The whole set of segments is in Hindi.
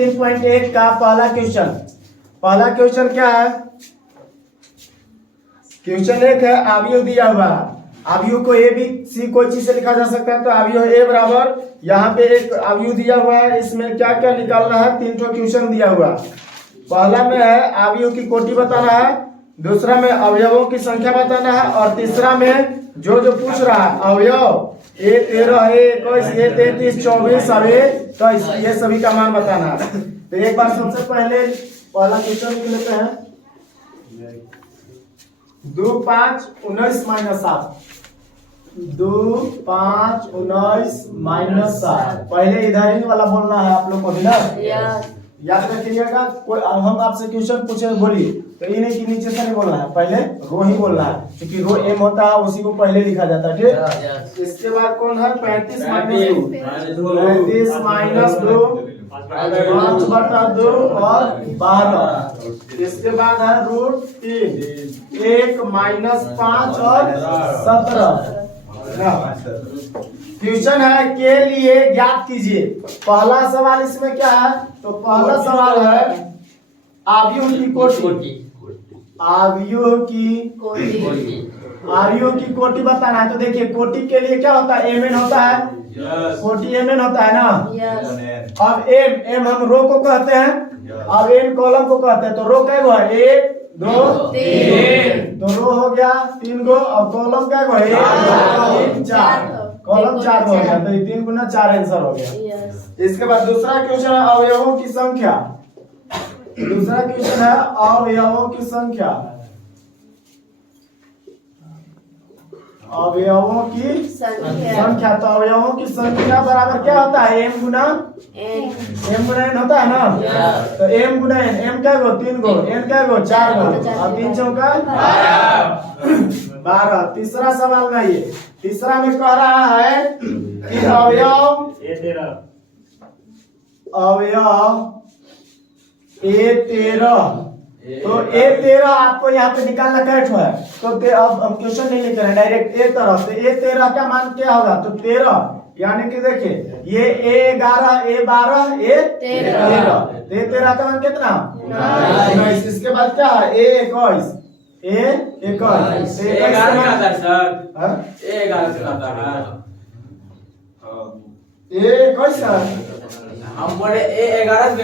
3.1 का पहला क्वेश्चन। पहला क्वेश्चन क्या है? क्वेश्चन एक है, अवयव दिया हुआ है। अवयव को ए बी सी कोई चीज से लिखा जा सकता है। तो अवयव ए बराबर, यहाँ पे एक अवयव दिया हुआ है, इसमें क्या क्या निकालना है, 3 ठो क्वेश्चन दिया हुआ है। पहला में है अवयव की कोटि बताना है, दूसरा में अवयवों की संख्या बताना है, और तीसरा में जो पूछ रहा है अवयव ए 13 ए 21 ए 33 24 अब ए 23 ये सभी का मान बताना है। तो एक बार सबसे पहले पहला क्वेश्चन लिख लेते हैं। 2 5 19 माइनस 7। 2 5 19 माइनस 7। पहले इधर ही वाला बोलना है आप लोग को भी ना, याद रखिएगा। कोई हम आपसे क्वेश्चन पूछे बोलिए तो ये नहीं कि नीचे से नहीं बोलना है, पहले रो ही बोलना है, क्योंकि रो एम होता है उसी को पहले लिखा जाता है। ठीक, इसके बाद कौन है? 35 माइनस 2, 35 माइनस 2 5 बटा 2 और 12। इसके बाद है रूट 3 1 माइनस 5 और 17। क्वेश्चन है के लिए ज्ञात कीजिए। पहला सवाल इसमें क्या है? तो पहला सवाल है अवयव की कोटि। अवयव की कोटि बताना है। तो देखिए कोटि के लिए क्या होता है? mn होता है। कोटि mn होता है ना। अब m हम रो को कहते हैं, अब n कॉलम को कहते हैं। तो रो कै गो है? 1 2 3। तो रो हो गया 3 गो, और कॉलम कै गो है? 1 2 3 4। कॉलम 4 हो गया, तो 3 गुना 4 आंसर हो गया। इसके बाद दूसरा क्वेश्चन है अवयवों की संख्या। दूसरा क्वेश्चन है अवयवों की संख्या। अवयवों की संख्या। तो अवयवों की संख्या बराबर क्या होता है? m गुना n होता है ना। तो m गुना n, m क्या गो? 3 गो, n क्या गो? 4 गो, और 3 चौका 12। तीसरा सवाल में ये, तीसरा में कह रहा है कि अवयव A13। तो A13 आपको यहाँ पे निकालना कैट है। तो अब हम क्वेश्चन नहीं लिख रहे हैं, डायरेक्ट A13। तो A13 का मान क्या होगा? तो 13, यानी कि देखिए ये A11 A12 A13। A13 का मान कितना? 19। इसके बाद क्या है? A21 A21 हम बोले A11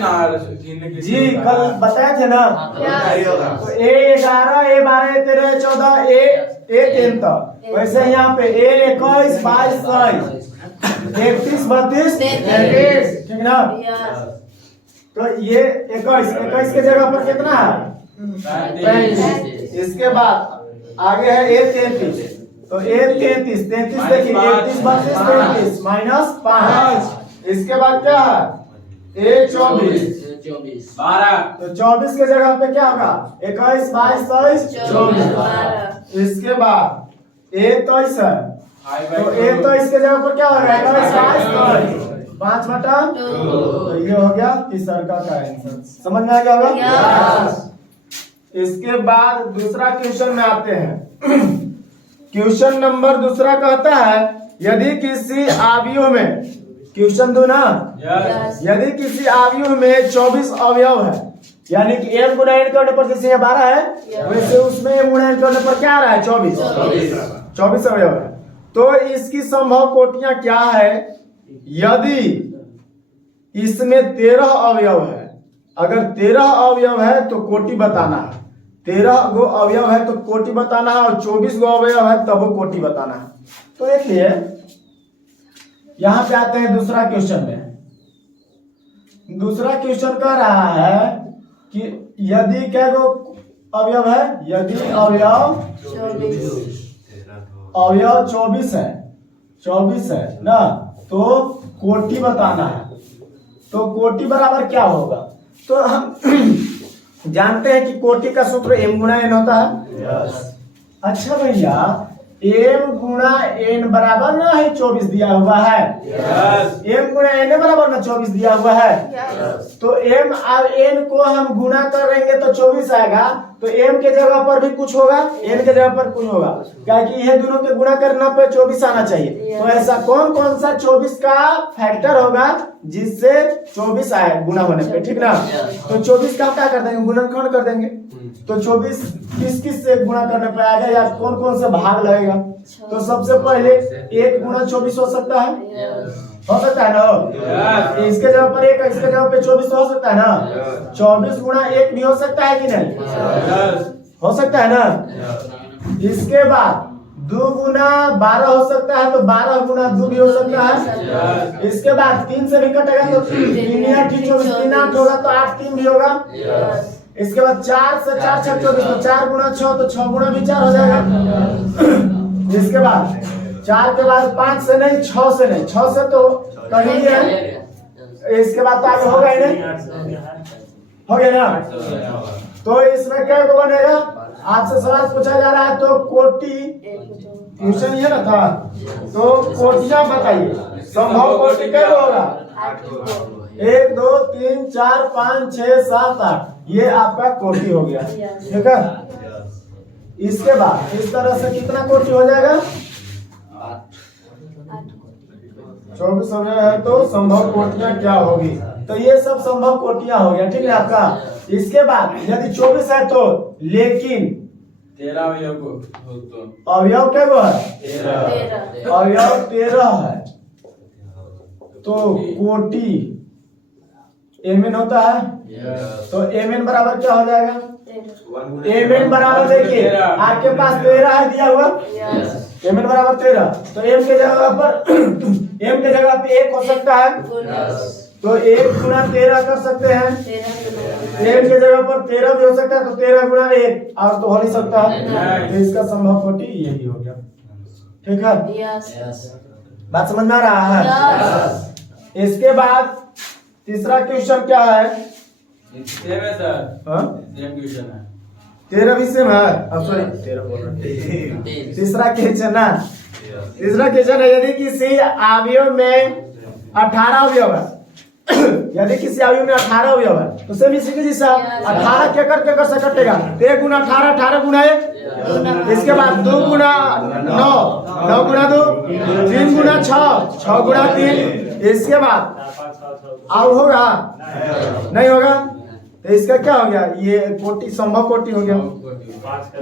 जी, कल बताए थे ना। तो A11 A12 A13 A14 A13 तक। वैसे यहाँ पे A21 22 23 31 33, ठीक ना। तो ये 21 के जगह पर कितना है? 35। इसके बाद आगे है A33। तो A33 देखिए 31 32 33 माइनस 5। इसके बाद क्या है? A24 12। तो 24 के जगह पे क्या होगा? 21 22 23 24। इसके बाद A23 है। तो A23 के जगह पर क्या होगा? 21 22 5 बटा 2। तो ये हो गया तीसरा का आंसर। समझ में आ गया होगा? इसके बाद दूसरा क्वेश्चन में आते हैं। क्वेश्चन नंबर दूसरा कहता है यदि किसी अवयव में, क्वेश्चन 2 ना, यदि किसी अवयव में 24 अवयव है, यानी कि m गुना n करने पर जैसे 12 है, वैसे उसमें m गुना n करने पर क्या आ रहा है? 24 अवयव है। तो इसकी संभव कोटियां क्या है? यदि इसमें 13 अवयव है, अगर 13 अवयव है तो कोटि बताना है। 13 गो अवयव है तो कोटि बताना है, और 24 गो अवयव है तब वो कोटि बताना है। तो देखिए यहां पे आते हैं दूसरा क्वेश्चन में। दूसरा क्वेश्चन कह रहा है कि यदि क्या गो अवयव है? यदि अवयव 24 है ना, तो कोटि बताना है। तो कोटि बराबर क्या होगा? तो हम जानते हैं कि कोटि का सूत्र m गुना n होता है। अच्छा भैया, m गुना n बराबर ना है 24 दिया हुआ है। m गुना n बराबर ना 24 दिया हुआ है। तो m और n को हम गुना करेंगे तो 24 आएगा, तो m के जगह पर भी कुछ होगा, n के जगह पर कुछ होगा, क्या कि ये दोनों के गुणा करना पे 24 आना चाहिए। तो ऐसा कौन कौन सा 24 का फैक्टर होगा जिससे 24 आए गुणा होने पे, ठीक ना। तो 24 का क्या कर देंगे, गुणनखंड कर देंगे। तो 24 किस किस से गुणा करने पे आएगा या कौन कौन से भाग लगेगा। तो सबसे पहले 1 गुणा 24 हो सकता है, हो सकता है ना। इसके जगह पर 1, इसके जगह पे 24 हो सकता है ना। 24 गुणा 1 भी हो सकता है कि नहीं, हो सकता है ना। इसके बाद 2 गुना 12 हो सकता है, तो 12 गुना 2 भी हो सकता है। इसके बाद 3 से भी कटेगा तो 3 8 24, 3 8 होगा तो 8 3 भी होगा। इसके बाद 4 से 4 6 24, तो 4 गुना 6 तो 6 गुना भी 4 हो जाएगा। इसके बाद 4 के बाद 5 से नहीं, 6 से नहीं, 6 से तो कहीं भी है। इसके बाद तो आगे होगा ही नहीं, हो गया ना। तो इसमें क्या बनेगा, आपसे सवाल पूछा जा रहा है तो कोटि ट्यूशन ये ना था, तो कोटियां बताइए, संभव कोटि क्या होगा। 1 2 3 4 5 6 7 8, ये आपका कोटि हो गया, ठीक है। इसके बाद इस तरह से कितना कोटि हो जाएगा, 24 हो गया है। तो संभव कोटियां क्या होगी, तो ये सब संभव कोटियां हो गया, ठीक है आपका। इसके बाद यदि 24 है तो लेकिन 13 अवयव क्या वो है, अवयव 13 है, तो कोटि एमएन होता है। तो एमएन बराबर क्या हो जाएगा, एमएन बराबर देखिए आपके पास 13 है दिया हुआ, एमएन बराबर 13, तो एम के जगह पर एम के जगह पे 1 हो सकता है, तो 1 गुना 13 कर सकते हैं। एम के जगह पर 13 भी हो सकता है, तो 13 गुना 1 और तो हो नहीं सकता है। तो इसका संभव कोटि यही हो गया, ठीक है। बात समझ में आ रहा है। इसके बाद तीसरा क्वेश्चन क्या है, सेम है सर, सेम क्वेश्चन है, 13 भी सेम है, अब सॉरी 13 बोल रहे। तीसरा क्वेश्चन ना, तीसरा क्वेश्चन है यदि किसी अवयव में 18 अवयव है, यदि किसी अवयव में 18 अवयव है तो सेम इसी के जैसा 18 केकर से कटेगा, 1 गुना 18 18 गुना 1। इसके बाद 2 गुना 9 9 गुना 2, 3 गुना 6 6 गुना 3। इसके बाद अब होगा नहीं होगा, तो इसका क्या हो गया, ये कोटि संभव कोटि हो गया।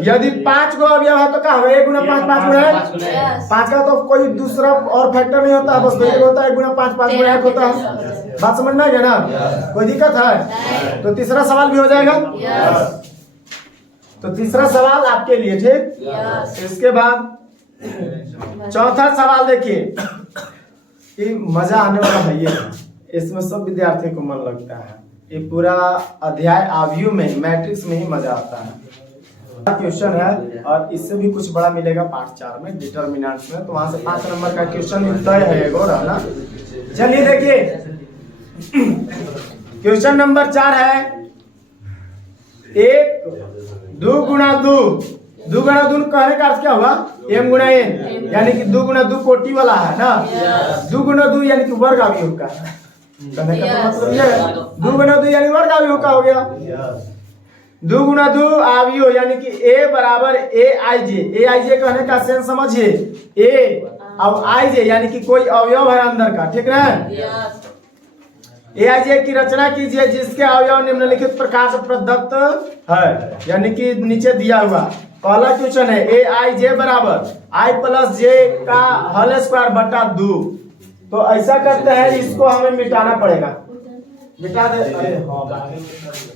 यदि 5 गो अवयव है तो क्या होगा, 1 गुना 5 5 गुना 1, 5 का तो कोई दूसरा और फैक्टर नहीं होता, बस एक होता है 1 गुना 5 5 गुना 1 होता है। बात समझ में आ गया ना, कोई दिक्कत है। तो तीसरा सवाल भी हो जाएगा, तो तीसरा सवाल आपके लिए, ठीक। इसके बाद चौथा सवाल देखिए, ये मजा आने वाला है, ये इसमें सब विद्यार्थियों को मन लगता है। ये पूरा अध्याय अवयव में मैट्रिक्स में ही मजा आता है। क्वेश्चन है और इससे भी कुछ बड़ा मिलेगा पार्ट 4 में डिटरमिनेंट्स में, तो वहां से 5 नंबर का क्वेश्चन तय है एगो रहना। चलिए देखिए क्वेश्चन नंबर 4 है, 1 2 गुना 2, 2 गुना 2 कहने का अर्थ क्या हुआ, m गुना n, यानी कि 2 गुना 2 कोटि वाला है ना। 2 गुना 2 यानी कि वर्ग अवयव का कहने का तो मतलब ये है, 2 गुना 2 यानी वर्ग अवयव का हो गया। 2 गुना 2 अवयव यानी कि a बराबर aij, aij कहने का सेंस समझिए, a और ij यानी कि कोई अवयव है अंदर का, ठीक है। aij की रचना कीजिए जिसके अवयव निम्नलिखित प्रकार से प्रदत्त है, यानी कि नीचे दिया हुआ। पहला क्वेश्चन है aij बराबर i प्लस j का होल स्क्वायर बटा 2। तो ऐसा करते हैं, इसको हमें मिटाना पड़ेगा, मिटा दे।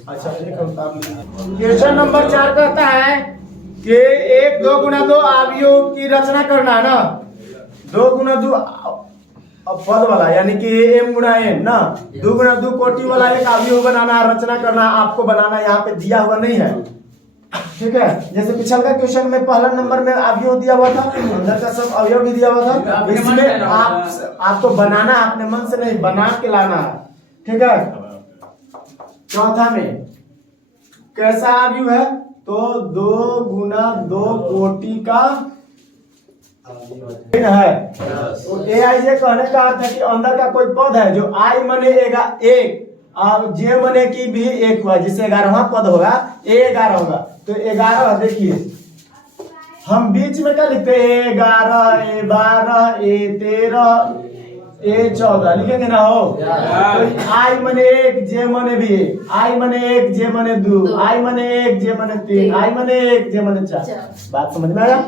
अच्छा क्वेश्चन नंबर 4 कहता है कि 1 2 गुना 2 अवयव की रचना करना है ना, 2 गुना 2 पद वाला यानी कि m गुना n ना, 2 गुना 2 कोटि वाला एक अवयव बनाना, रचना करना, आपको बनाना, यहाँ पे दिया हुआ नहीं है, ठीक है। जैसे पिछले का क्वेश्चन में पहला नंबर में अवयव दिया हुआ था, अंदर का सब अवयव भी दिया हुआ था, इसमें आपको बनाना, अपने मन से नहीं बना के लाना है, ठीक है। चौथा में कैसा अवयव है, तो 2 गुना 2 कोटि का है। तो aij कहने का अर्थ है कि अंदर का कोई पद है जो i मने 1 और j मने की भी 1 हुआ, जिससे 11वां पद होगा a 11 होगा, तो 11 देखिए हम बीच में क्या लिखते हैं 11 ए 12 ए 13 ए 14 लिखेंगे ना हो। तो आई मने 1 जे मने भी आई मने 1 जे मने 2 आई मने 1 जे मने 3 आई मने 1 जे मने 4। बात समझ में आया?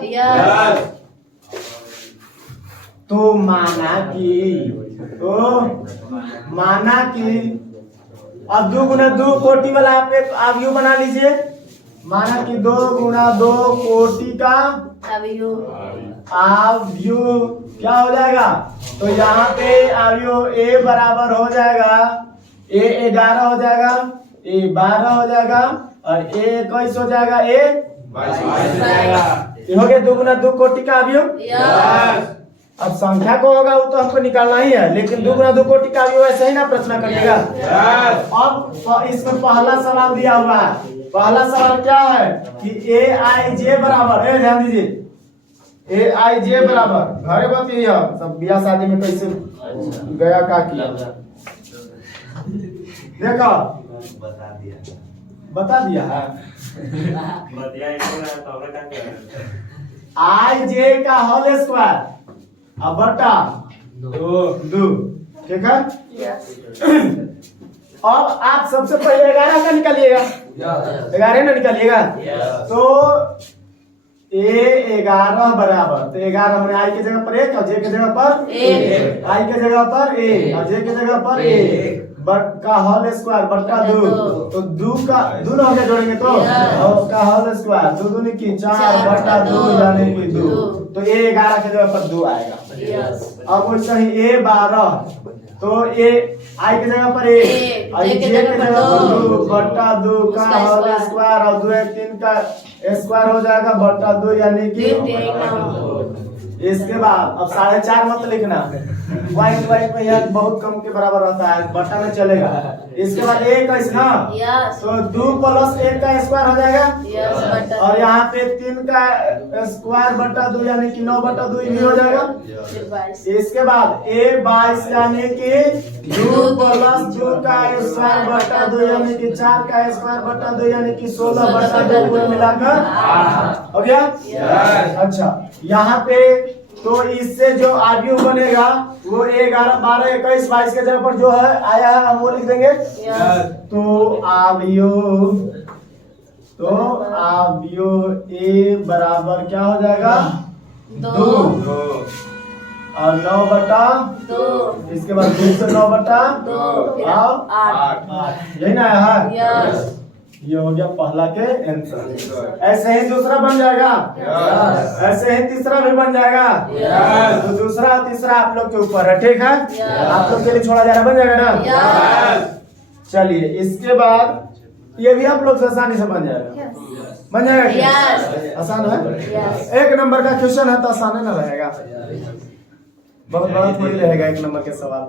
तो माना कि अब 2 गुना 2 कोटि वाला आप एक अवयव बना लीजिए। माना कि 2 गुना 2 कोटि का अवयव क्या हो जाएगा? तो यहाँ पे अवयव ए बराबर हो जाएगा ए 11 हो जाएगा ए 12 हो जाएगा और ए 21 हो जाएगा ए 22 हो जाएगा। ये हो गया 2 गुना 2 कोटि का अवयव। अब संख्या को होगा वो तो हमको निकालना ही है, लेकिन 2 गुना 2 कोटि का अवयव ऐसे ही ना प्रश्न करिएगा। अब इसमें पहला सवाल दिया हुआ है। पहला सवाल क्या है कि ए आई जे बराबर, ध्यान दीजिए ए आई जे बराबर घरे बात यही है। सब ब्याह शादी में कैसे गया का किया देखो बता दिया है। आई जे का होल स्क्वायर अब बटा 2 ठीक है। अब आप सबसे पहले 11 का निकालिएगा, 11 ना निकालिएगा। तो ए 11 बराबर, तो 11 मैंने आई के जगह पर 1 और जे के जगह पर आई के जगह पर ए और जे के जगह पर ए का होल स्क्वायर बट्टा 2। तो 2 का 2 ना होके जोड़ेंगे तो का होल स्क्वायर 2 दूनी की 4 बट्टा 2 यानी कि 2। तो ए 11 के जगह पर 2 आएगा। अब वैसे ही ए 12 तो ए आई के जगह पर ए और जे के जगह पर 2 बट्टा 2 का होल स्क्वायर और 2 3 का स्क्वायर हो जाएगा बट्टा 2 यानी कि। इसके बाद अब 4.5 मत लिखना, वाइट में यह बहुत कम के बराबर होता है, बट्टा में चलेगा। इसके बाद 1 ना तो 2 + 1 का स्क्वायर हो जाएगा और यहाँ पे 3 का स्क्वायर बट्टा 2 यानी कि 9/2 भी हो जाएगा। इसके बाद a 22 यानी कि 2 + 2 का स्क्वायर बट्टा 2 यानी कि 4 का स्क्वायर बट्टा 2 यानी कि 16/2 पूरा मिलाकर हो गया। अच्छा यहाँ पे तो इससे जो अवयव बनेगा वो 11 12 21 22 के जगह पर जो है आया है हम वो लिख देंगे। तो अवयव ए बराबर क्या हो जाएगा 2 और 9/2। इसके बाद 2 से 9/2 और 8 यही ना है। ये हो गया पहला के आंसर। ऐसे ही दूसरा बन जाएगा, ऐसे ही तीसरा भी बन जाएगा। तो दूसरा और तीसरा आप लोग के ऊपर है, ठीक है। आप लोग के लिए छोड़ा जा रहा बन जाएगा ना। चलिए इसके बाद ये भी आप लोग से आसानी से बन जाएगा, बन जाएगा। आसान है, 1 नंबर का क्वेश्चन है तो आसान ना रहेगा, बहुत बड़ा थोड़ी रहेगा 1 नंबर के सवाल।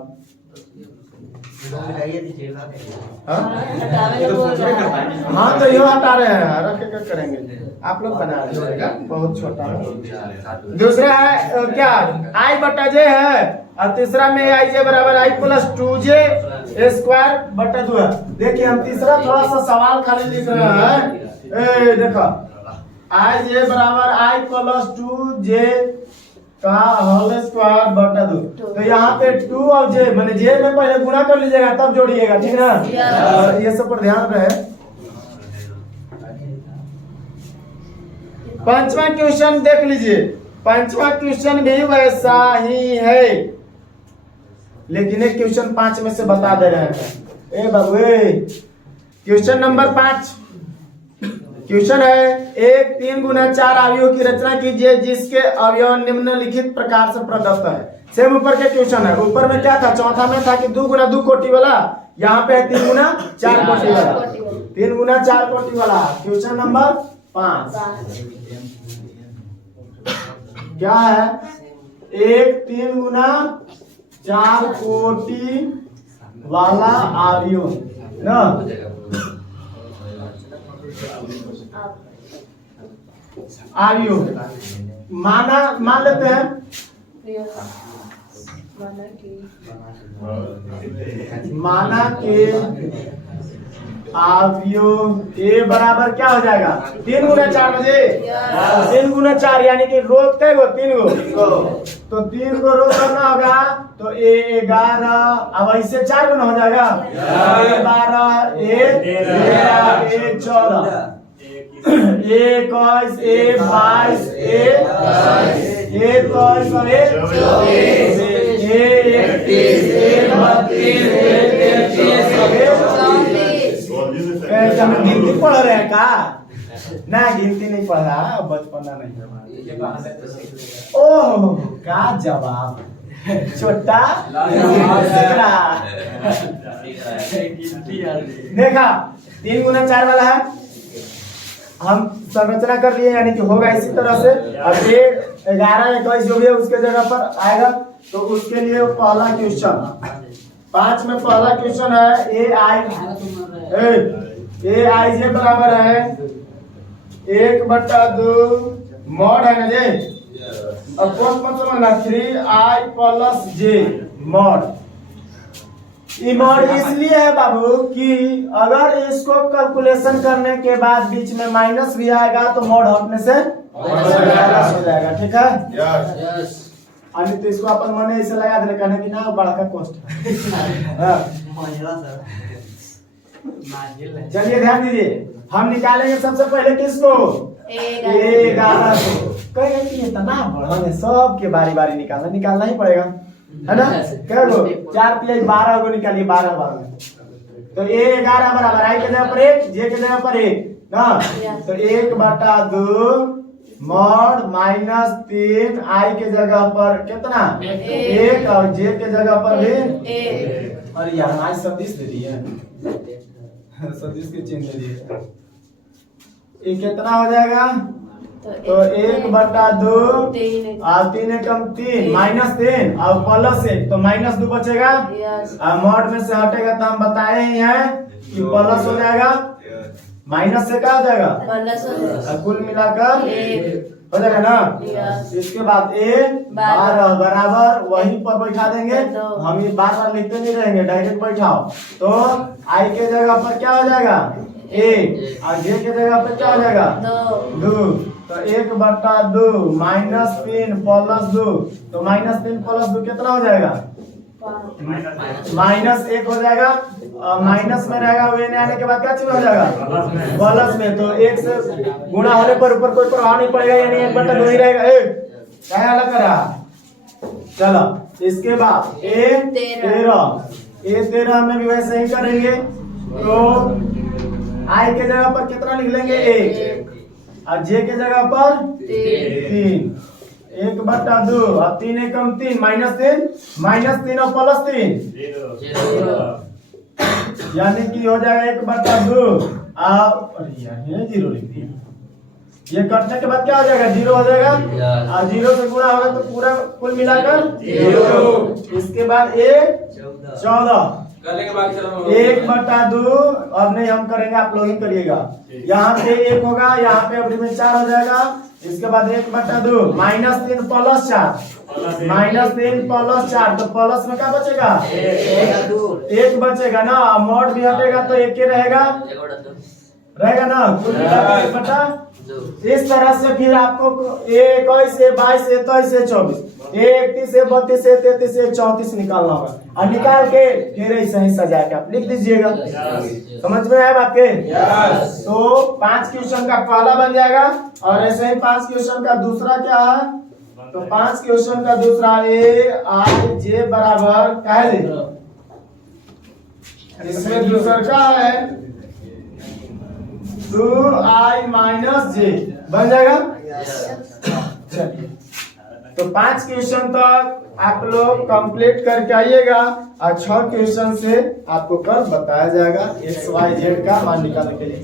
हाँ तो यो हटा रहे हैं, रख के करेंगे आप लोग बना रहे हैं, बहुत छोटा है। दूसरा है क्या आई बट्टा जे है और तीसरा में आई जे बराबर आई + 2j स्क्वायर बट्टा 2 है। देखिए हम तीसरा थोड़ा सा सवाल खाली लिख रहे हैं। देखो आई जे बराबर आई + 2j का होल स्क्वायर बट्टा 2। तो यहाँ पे 2 और जे मैंने जे में पहले गुणा कर लीजिएगा तब जोड़िएगा, ठीक ना। ये सब पर ध्यान रहे। 5वां क्वेश्चन देख लीजिए, 5वां क्वेश्चन भी वैसा ही है, लेकिन एक क्वेश्चन 5 में से बता दे रहे हैं। ए बाबू क्वेश्चन नंबर 5 क्वेश्चन है 1 3 गुना 4 अवयव की रचना कीजिए जिसके अवयव निम्नलिखित प्रकार से प्रदत्त है। सेम ऊपर के क्वेश्चन है। ऊपर में क्या था, चौथा में था कि 2 गुना 2 कोटि वाला, यहाँ पे है 3 गुना 4 कोटि वाला, 3 गुना 4 कोटि वाला। क्वेश्चन नंबर 5 क्या है, 1 3 गुना 4 कोटि वाला अवयव ना अवयव मान लेते हैं माना के आप योग ए बराबर क्या हो जाएगा 3 गुना 4 बजे 3 गुना 4 यानी कि रोज कै गो 3 गो तो 3 गो रोज करना होगा तो ए 11 अब ऐसे 4 गुना हो जाएगा ए 12 ए 13 ए 14 ए 21 ए 22 ए 23 और गिनती पढ़ रहे हैं का ना गिनती नहीं पढ़ रहा बचपना नहीं ओह का जवाब छोटा देखा 3 गुना 4 वाला है हम संरचना कर लिए यानी कि होगा इसी तरह से अब ये 11 21 जो भी है उसके जगह पर आएगा तो उसके लिए पहला क्वेश्चन 5 में पहला क्वेश्चन है ए आई जे बराबर है 1/2 मॉड है ना जे अब कौन समझना 3i प्लस जे मॉड ये मॉड इसलिए है बाबू कि अगर इसको कैलकुलेशन करने के बाद बीच में माइनस भी आएगा तो मॉड हटने से प्लस हो जाएगा ठीक है यस अभी तो इसको अपन मन ऐसे लगा देने कहने की ना बड़ा का कॉस्ट चलिए ध्यान दीजिए हम निकालेंगे सबसे पहले किसको 11 को कहेंगे कि इतना बड़ा है सब के बारी बारी निकालना ही पड़ेगा है ना क्या गो 4 3 12 को निकालिए 12 12 में तो ए 11 बराबर आई के जगह पर 1 जे के जगह पर 1 ना तो 1/2 मॉड माइनस 3 आई के जगह पर कितना 1 और जे के जगह पर भी 1 अरे यार आज सतीश दे दिए सतीश के चिन्ह दे दिए ये कितना हो जाएगा तो 1/2 और 3 एकम 3 माइनस 3 और प्लस 1 तो -2 बचेगा और मॉड में से हटेगा तो हम बताए ही हैं कि प्लस हो जाएगा माइनस से क्या हो जाएगा प्लस हो जाएगा कुल मिलाकर हो जाएगा ना इसके बाद ए 12 बराबर वहीं पर बैठा देंगे हम ये बार बार लिखते नहीं रहेंगे डायरेक्ट बैठाओ तो आई के जगह पर क्या हो जाएगा 1 और जे के जगह पर क्या हो जाएगा 2 तो 1/2 -3 प्लस 2 तो -3 प्लस 2 कितना हो जाएगा -1 हो जाएगा माइनस में रहेगा वे आने के बाद क्या चिन्ह हो जाएगा प्लस में तो 1 से गुणा होने पर ऊपर कोई प्रभाव नहीं पड़ेगा यानी 1/2 ही रहेगा क्या अलग करा चलो इसके बाद ए 13 में भी वैसे ही करेंगे तो आई के जगह पर कितना लिख लेंगे 1 और जे के जगह पर 3 1/2 और 3 एकम 3 -3 और प्लस 3 यानी कि हो जाएगा 1/2 अरे यार ये 0 लिख दिया ये करने के बाद क्या हो जाएगा 0 हो जाएगा और 0 से गुणा होगा तो पूरा कुल मिलाकर 0 इसके बाद 14 करने के बाद 1/2 अब नहीं हम करेंगे आप लोग ही करिएगा यहाँ पे 1 होगा यहाँ पे अवधि में 4 हो जाएगा इसके बाद 1/2 -3 प्लस 4 -3 प्लस 4 तो प्लस में क्या बचेगा 1 बचेगा ना मॉड भी हटेगा तो 1 रहेगा ना कुल मिलाकर 1/2 इस तरह से फिर आपको 21 से 22 से 23 से 24 31 से 32 से 33 से 34 निकालना होगा और निकाल के फिर ऐसे ही सजा के आप लिख दीजिएगा समझ में आया बात के तो 5 क्वेश्चन का पहला बन जाएगा और ऐसे ही 5 क्वेश्चन का दूसरा क्या है तो 5 क्वेश्चन का दूसरा ए आई जे बराबर क्या है इसमें दूसरा क्या है 2i माइनस जे बन जाएगा चलिए तो 5 क्वेश्चन तक आप लोग कंप्लीट करके आइएगा और 6 क्वेश्चन से आपको कल बताया जाएगा XYZ का मान निकालने के लिए